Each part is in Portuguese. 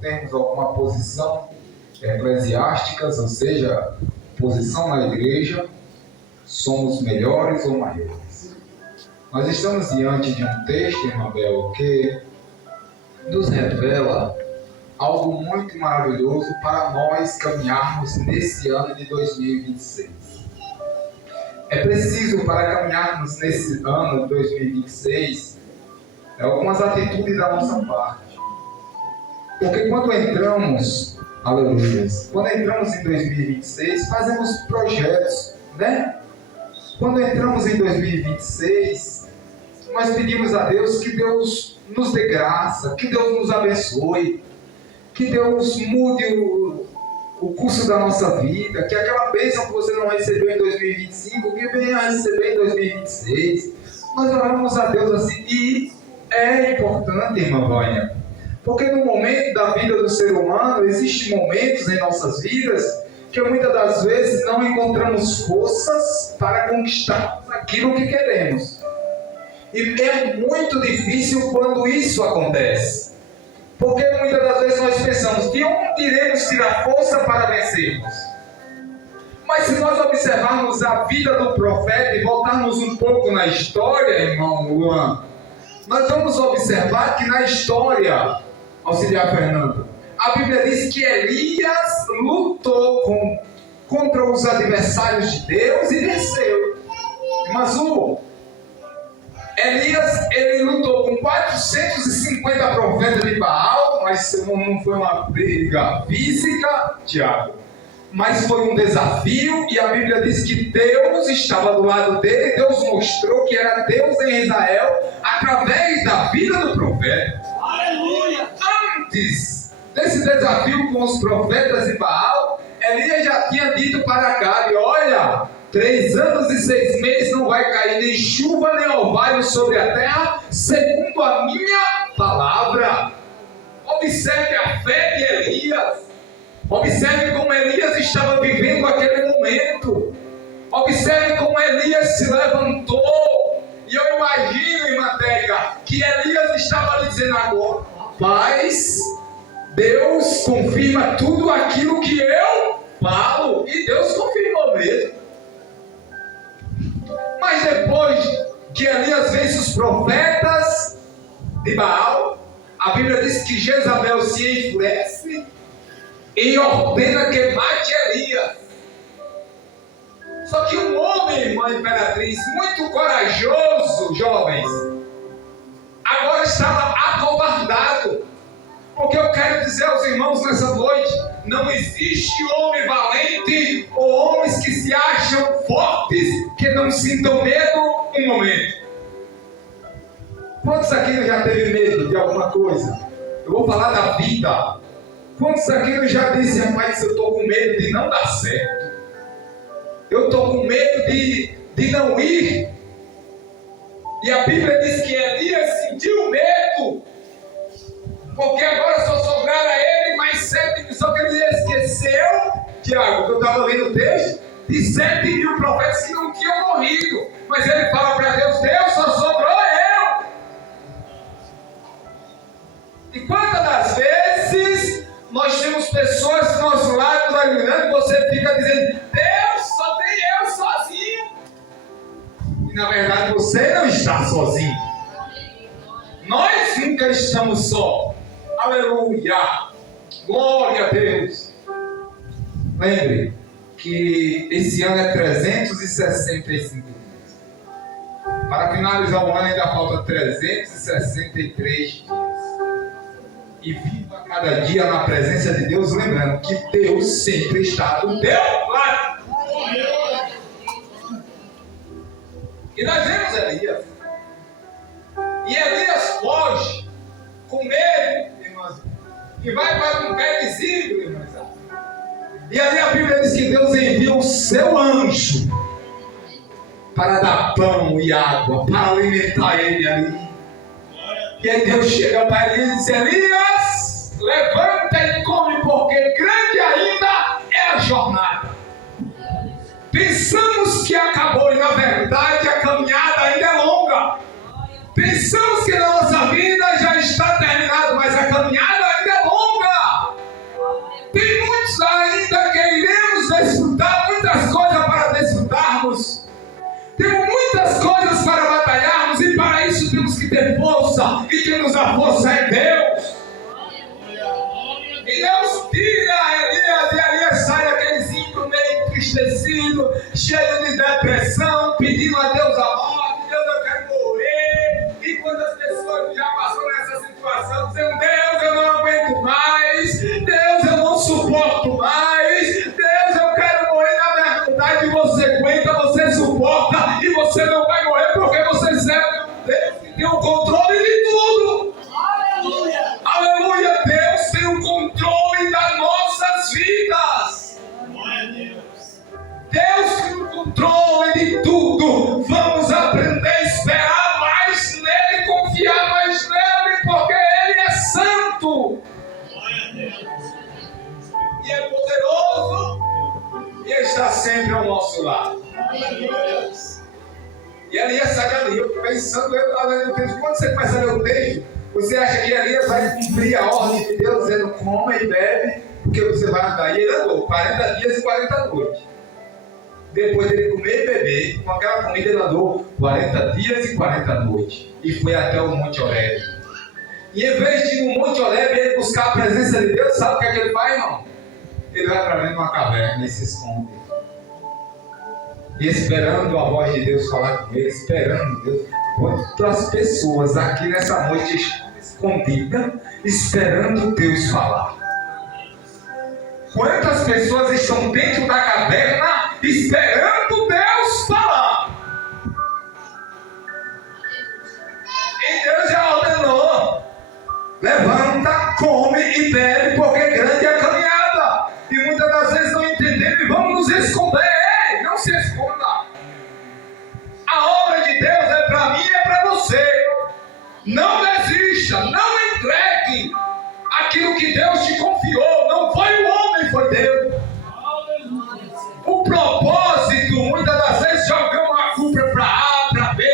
temos alguma posição eclesiástica, ou seja, posição na igreja, somos melhores ou maiores. Nós estamos diante de um texto, irmã Bel, que nos revela algo muito maravilhoso para nós caminharmos nesse ano de 2026. É preciso, para caminharmos nesse ano de 2026, algumas atitudes da nossa parte. Porque quando entramos, aleluia, quando entramos em 2026, fazemos projetos, né? Quando entramos em 2026, nós pedimos a Deus que Deus nos dê graça, que Deus nos abençoe, que Deus mude o curso da nossa vida, que aquela bênção que você não recebeu em 2025, que venha a receber em 2026. Nós oramos a Deus assim, e é importante, irmã Vânia, porque no momento da vida do ser humano, existem momentos em nossas vidas que muitas das vezes não encontramos forças para conquistar aquilo que queremos. E é muito difícil quando isso acontece. Porque muitas das vezes nós pensamos, de onde iremos tirar força para vencermos? Mas se nós observarmos a vida do profeta e voltarmos um pouco na história, irmão Luan, nós vamos observar que na história, auxiliar Fernando, a Bíblia diz que Elias lutou contra os adversários de Deus e venceu. Mas Elias, ele lutou com 450 profetas de Baal, mas não foi uma briga física, Tiago, mas foi um desafio, e a Bíblia diz que Deus estava do lado dele. Deus mostrou que era Deus em Israel através da vida do profeta. Aleluia! Antes desse desafio com os profetas de Baal, Elias já tinha dito para Acabe: olha, 3 anos e 6 meses não vai cair nem chuva nem orvalho sobre a terra, segundo a minha palavra. Observe a fé de Elias. Observe como Elias estava vivendo aquele momento. Observe como Elias se levantou. E eu imagino, irmã Teca, que Elias estava dizendo agora: Paz, Deus confirma tudo aquilo que eu falo. E Deus confirmou mesmo. Mas depois que Elias vence os profetas de Baal, a Bíblia diz que Jezabel se enfurece e ordena que mate Elias. Só que um homem, irmã Imperatriz, muito corajoso, jovens, agora estava acovardado. Porque eu quero dizer aos irmãos nessa noite: não existe homem valente ou homens que se acham fortes que não sintam medo um momento. Quantos aqui já teve medo de alguma coisa? Eu vou falar da vida. Quantos aqui já disse: rapaz, eu estou com medo de não dar certo, eu estou com medo de não ir? E a Bíblia diz que Elias sentiu medo, porque agora só sobraram a ele mais 7, só que ele esqueceu, Tiago, que eu estava lendo o texto, de 7.000 profetas que não tinham morrido. Mas ele fala para Deus: Deus, só sobrou eu. E quantas das vezes nós temos pessoas do nosso lado olhando, e você fica dizendo: Deus, só tem eu sozinho. E na verdade você não está sozinho. Nós nunca estamos só. Aleluia! Glória a Deus! Lembre que esse ano é 365 dias. Para finalizar o ano ainda falta 363 dias. E viva cada dia na presença de Deus, lembrando que Deus sempre está do teu lado. E nós vemos Elias. E Elias foge com medo, e vai para um pé visível, irmãos. E ali a Bíblia diz que Deus envia o seu anjo para dar pão e água, para alimentar ele ali. E aí Deus chega para ele e diz: Elias, levanta e come, porque grande ainda é a jornada. Pensamos que acabou, e na verdade a caminhada ainda é longa. Pensamos que na nossa vida já está terminado, mas a caminhada ainda é longa. a força é Deus. E Deus tira Elias, e Elias sai daquele zinco meio entristecido, cheio de depressão, pedindo a Deus a morte. Deus, eu quero morrer. E quantas pessoas já passaram nessa situação, dizendo: Deus, eu não aguento mais, Deus, eu não suporto mais, Deus, eu quero morrer. Na verdade, você aguenta, você suporta, e você não vai morrer porque você serve Deus que tem o controle de tudo. Aleluia! Aleluia! Deus tem o controle das nossas vidas. Deus tem o controle de tudo. Vamos aprender a esperar mais nele, confiar mais nele, porque ele é santo. E é poderoso. E ele está sempre ao nosso lado. E Elias sai dali, eu pensando, eu estava lendo o texto. Quando você começa a ler o texto, você acha que Elias vai cumprir a ordem de Deus, dizendo: coma e bebe, porque você vai andar. E ele andou 40 dias e 40 noites. Depois dele comer e beber, com aquela comida ele andou 40 dias e 40 noites. E foi até o Monte Horebe. E em vez de ir no Monte Horebe ele buscar a presença de Deus, sabe o que é que ele faz, irmão? Ele vai para dentro de uma caverna e se esconde. E esperando a voz de Deus falar com ele, esperando Deus. Quantas pessoas aqui nessa noite escondidas, esperando Deus falar? Quantas pessoas estão dentro da caverna, esperando Deus falar? E Deus já ordenou: levanta, come e bebe, porque grande é a caminhada. E muitas das vezes não entendemos e vamos nos esconder. Ei, não se esconda. A obra de Deus é para mim e é para você. Não desista, não entregue aquilo que Deus te confiou. Não foi o homem, foi Deus. O propósito, muitas das vezes, jogamos a culpa para A, para B.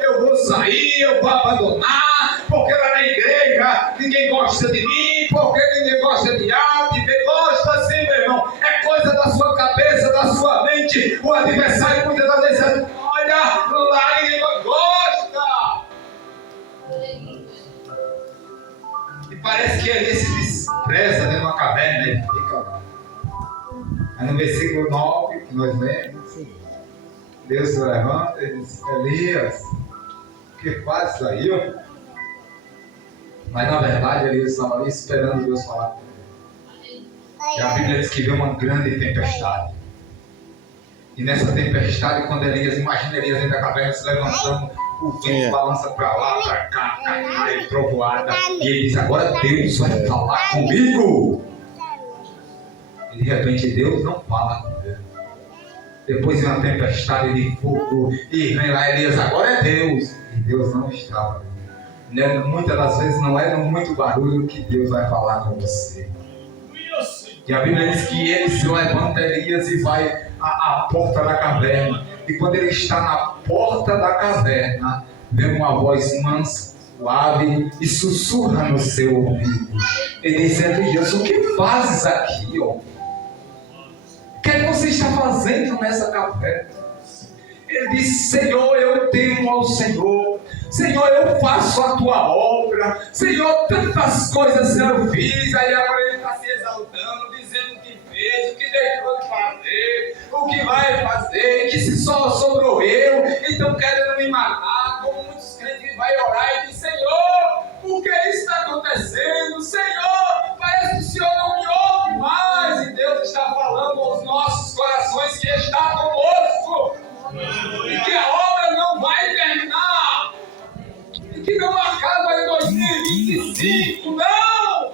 Eu vou sair, eu vou abandonar, porque lá na igreja ninguém gosta de mim, porque ninguém gosta de A, de B. Gosta sim, meu irmão. É coisa da sua cabeça, da sua mente. O adversário muitas das vezes diz: olha, lá ninguém gosta. E parece que ele se despreza dentro de uma caverna, ele fica lá. Aí no versículo 9, que nós lemos, Deus se levanta e diz: Elias, o que faz aí? Mas na verdade Elias estava ali esperando Deus falar com ele. E a Bíblia diz que veio uma grande tempestade. E nessa tempestade, quando Elias, imagina Elias dentro da caverna se levantando, o vento balança para lá, para cá, e trovoada. E ele diz: agora Deus vai falar comigo. E de repente Deus não fala com ele. Depois vem uma tempestade de fogo. E vem lá Elias: agora é Deus. E Deus não estava. Muitas das vezes não é no muito barulho que Deus vai falar com você. E a Bíblia diz que ele se levanta, Elias, e vai à porta da caverna. E quando ele está na porta da caverna, vem uma voz mansa, suave, e sussurra no seu ouvido. Ele diz: Elias, o que fazes aqui? O que é que você está fazendo nessa caverna? Ele diz: Senhor, eu temo ao Senhor. Senhor, eu faço a tua obra. Senhor, tantas coisas eu fiz. Aí agora ele está se exaltando, dizendo o que fez, o que deixou de fazer, o que vai fazer, que se só sobrou eu, então querendo me matar. Como muitos crentes vai orar e diz: Senhor, o que está acontecendo? Senhor, parece que o Senhor não me ouve mais. E Deus está falando aos nossos corações que está conosco. E que a obra não vai terminar. E que não acaba em 2025. Não!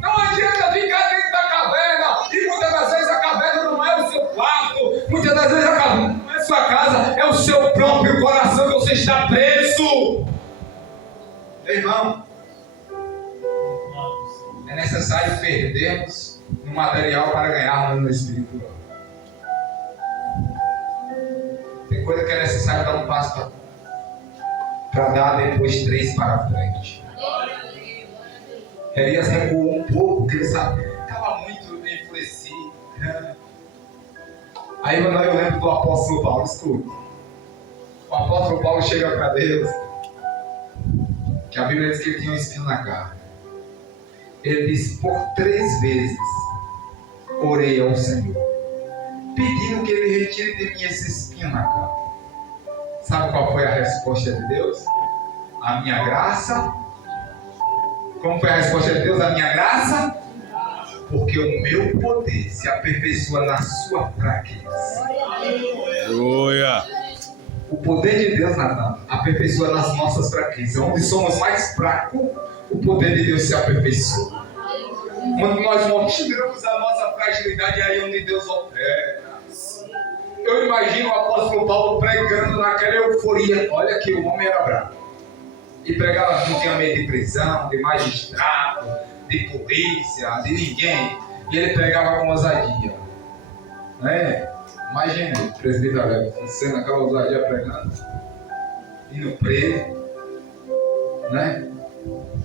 Não adianta ficar dentro da caverna. E muitas das vezes a caverna não é o seu quarto. Muitas das vezes a caverna não é a sua casa. É o seu próprio coração que você está preso. Irmão, é necessário perdermos no material para ganharmos no espiritual. Tem coisa que é necessário dar um passo para dar depois 3 para frente. Elias recuou um pouco, porque ele sabe, estava muito enfurecido. Aí eu lembro do apóstolo Paulo. Escuta. O apóstolo Paulo chega para Deus, que que a Bíblia diz que ele tinha um espinho na carne. Ele disse: por 3 vezes orei ao Senhor, pedindo que ele retire de mim esse espinho na carne. Sabe qual foi a resposta de Deus? A minha graça. Como foi a resposta de Deus? A minha graça. Porque o meu poder se aperfeiçoa na sua fraqueza. Aleluia. O poder de Deus, Natan, aperfeiçoa nas nossas fraquezas. Onde somos mais fracos, o poder de Deus se aperfeiçoa. Quando nós mostramos a nossa fragilidade, é aí onde Deus opera. Eu imagino o apóstolo Paulo pregando naquela euforia. Olha que o homem era bravo. E pregava, não tinha medo de prisão, de magistrado, de polícia, de ninguém. E ele pregava com ousadia. Né? Imagina o presbítero Alex, você naquela ousadia pregando, indo preso, né?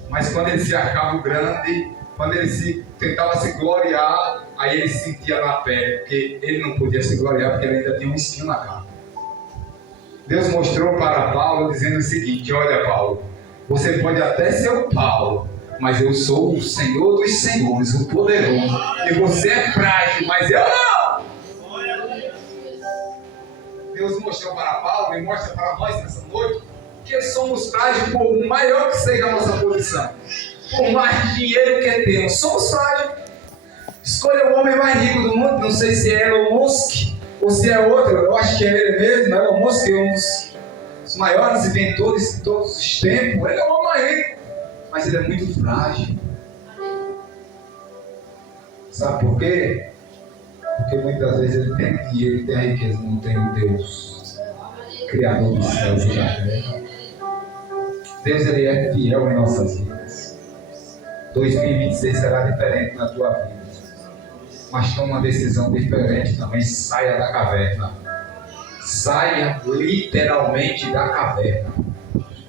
Mas quando ele se achava grande, quando ele tentava se gloriar, aí ele se sentia na pele, porque ele não podia se gloriar, porque ele ainda tinha um espinho na carne. Deus mostrou para Paulo dizendo o seguinte: olha, Paulo, você pode até ser o Paulo, mas eu sou o Senhor dos Senhores, o poderoso, e você é frágil, mas eu não. Deus mostrou para Paulo e mostra para nós nessa noite que somos frágeis, por maior que seja a nossa posição, por mais dinheiro que temos, somos frágeis. Escolha o homem mais rico do mundo, não sei se é Elon Musk ou se é outro, eu acho que é ele mesmo. Elon Musk é um dos maiores inventores de todos os tempos. Ele é um homem mais rico, mas ele é muito frágil. Sabe por quê? Porque muitas vezes ele tem dinheiro, ele tem a riqueza, não tem o Deus, Criador dos céus e da terra. Deus, ele é fiel em nossas vidas. 2026 será diferente na tua vida. Mas toma uma decisão diferente também. Saia da caverna. Saia literalmente da caverna.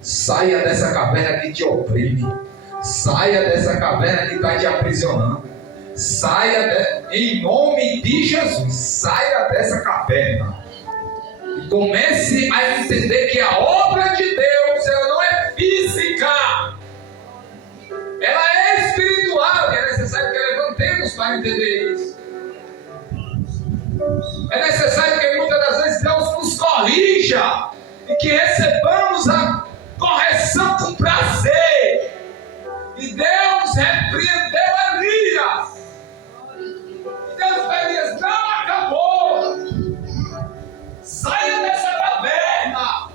Saia dessa caverna que te oprime. Saia dessa caverna que está te aprisionando. Saia em nome de Jesus. Saia dessa caverna. E comece a entender que a obra de Deus, ela não é física. Ela é espiritual. E é necessário que levantemos para entender isso. É necessário que muitas das vezes Deus nos corrija e que recebamos a correção com prazer. E Deus repreendeu Elias. E Deus falou: Elias, não acabou. Saia dessa caverna.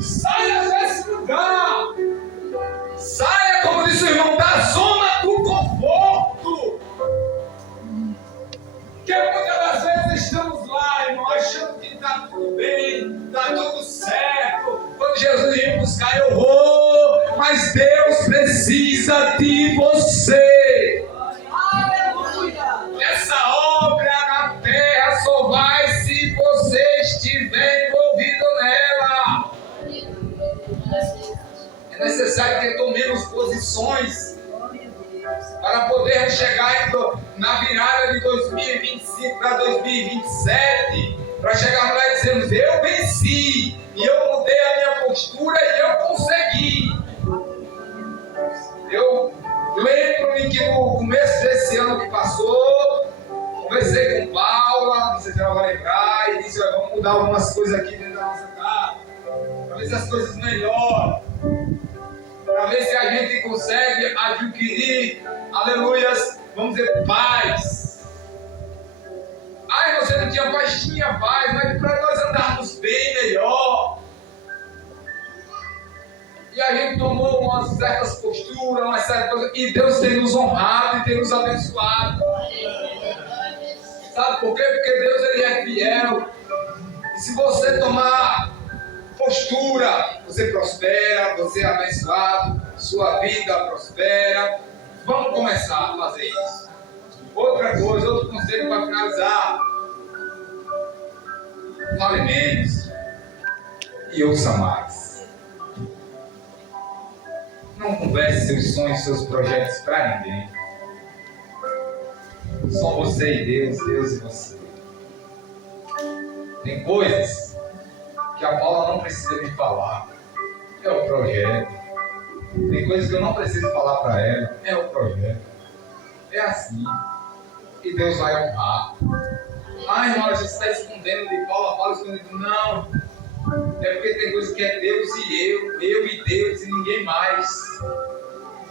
Saia desse lugar. Saia, como disse o irmão, da zona do conforto. Porque muitas das vezes estamos lá, irmão, achando que está tudo bem, está tudo certo. Quando Jesus vem buscar, eu vou. Mas Deus precisa de você. Aleluia! Essa obra na terra só vai se você estiver envolvido nela. É necessário que tomemos posições para poder chegar na virada de 2025 para 2027, para chegar lá e dizermos: eu venci, e eu mudei a minha postura e eu consegui. Eu lembro-me que no começo desse ano que passou, conversei com Paula, não sei se ela vai lembrar, e disse: vamos mudar algumas coisas aqui dentro da nossa casa, para ver se as coisas melhoram, para ver se a gente consegue adquirir, aleluias, vamos dizer, paz. Ai, você não tinha paz? Tinha paz, mas para nós andarmos bem melhor. E a gente tomou umas certas posturas, umas certas coisas, e Deus tem nos honrado e tem nos abençoado. Sabe por quê? Porque Deus, ele é fiel. E se você tomar postura, você prospera, você é abençoado, sua vida prospera. Vamos começar a fazer isso. Outra coisa, outro conselho para finalizar: fale menos e ouça mais. Não converse seus sonhos, seus projetos para ninguém. Só você e Deus, Deus e você. Tem coisas que a Paula não precisa me falar. É o projeto. Tem coisas que eu não preciso falar para ela. É o projeto. É assim. E Deus vai honrar. Ah, irmão, você está escondendo de Paulo escondido. Não. É porque tem coisas que é Deus e eu e Deus e ninguém mais.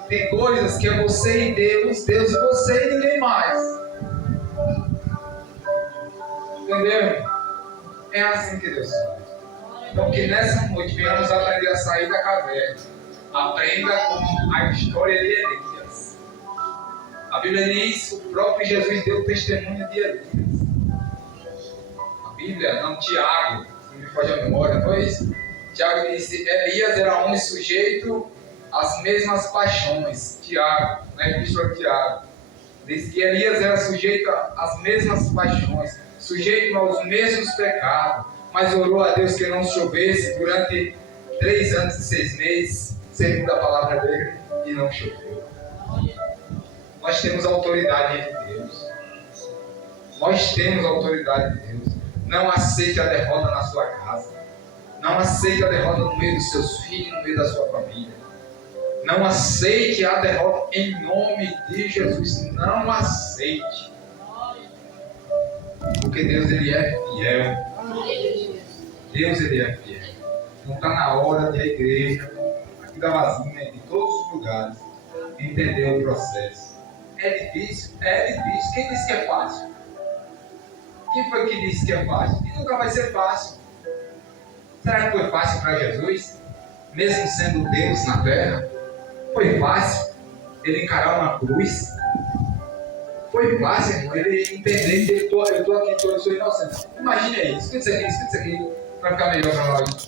Tem coisas que é você e Deus, Deus e você e ninguém mais. Entendeu? É assim que Deus faz. Então que nessa noite venhamos aprender a sair da caverna. Aprenda com a história de Elias. A Bíblia diz, o próprio Jesus deu testemunho de Elias. A Bíblia, não, Tiago, se me foge a memória, não é isso? Tiago disse, Elias era homem sujeito às mesmas paixões. Tiago, na epístola de Tiago, diz que Elias era sujeito às mesmas paixões, sujeito aos mesmos pecados, mas orou a Deus que não chovesse durante 3 anos e 6 meses, segundo a palavra dele, e não choveu. Nós temos autoridade de Deus. Nós temos autoridade de Deus. Não aceite a derrota na sua casa. Não aceite a derrota no meio dos seus filhos, no meio da sua família. Não aceite a derrota em nome de Jesus. Não aceite. Porque Deus, Ele é fiel. Deus, Ele é fiel. Não está na hora de a igreja, aqui da Vazinha, de todos os lugares, entender o processo. É difícil? É difícil. Quem disse que é fácil? Quem foi que disse que é fácil? E nunca vai ser fácil. Será que foi fácil para Jesus? Mesmo sendo Deus na terra? Foi fácil ele encarar uma cruz? Foi fácil, irmão, ele entender que eu estou aqui, eu sou inocente. Imagina isso, escuta isso aqui, vai ficar melhor para nós.